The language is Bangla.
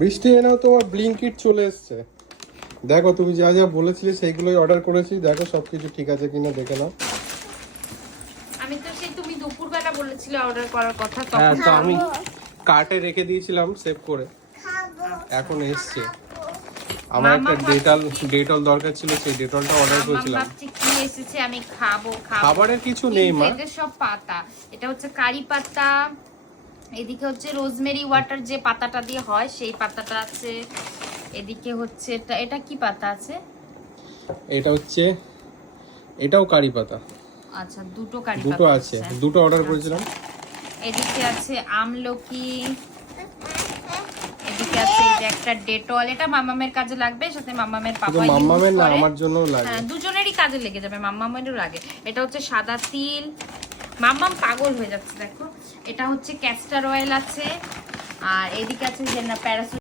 বৃষ্টি এনাও তোমার ব্লিঙ্কিট চলে এসছে। দেখো তুমি যা যা বলেছিলে সেইগুলোই অর্ডার করেছি, দেখো সবকিছু ঠিক আছে কিনা দেখে নাও। আমি তো সেই তুমি দুপুরবেলা বলেছিলে অর্ডার করার কথা, হ্যাঁ, তখন তো আমি কার্টে রেখে দিয়েছিলাম সেভ করে, এখন এসছে। আমার একটা ডেটল দরকার ছিল, সেই ডেটলটা অর্ডার করেছিলাম। ভাবছি কি এসেছে, আমি খাবো। খাবারের কিছু নেই মা, এটা সব পাতা। এটা হচ্ছে কারি পাতা, এদিকে হচ্ছে রোজমেরি ওয়াটার যে পাতাটা দিয়ে হয় সেই পাতাটা আছে, এদিকে হচ্ছে এটা কি পাতা আছে, এটা হচ্ছে, এটাও কারি পাতা। আচ্ছা দুটো কারি পাতা দুটো আছে, দুটো অর্ডার করেছিলাম। এদিকে আছে আমলকি, এদিকে আছে এটা একটা ডেটল, এটা মামামের কাজে লাগবে, সাথে মামামের পাপা ইউজ মাম্মামের না, করে। আমার জন্যও লাগে। হ্যাঁ, দুজনেরই কাজে লেগে যাবে, মামামেরও লাগে। এটা হচ্ছে সাদা তিল, মামাম পাগল হয়ে যাচ্ছে দেখো। এটা হচ্ছে ক্যাস্টার অয়েল আছে, আর এদিকে আছে যে না প্যারাসুট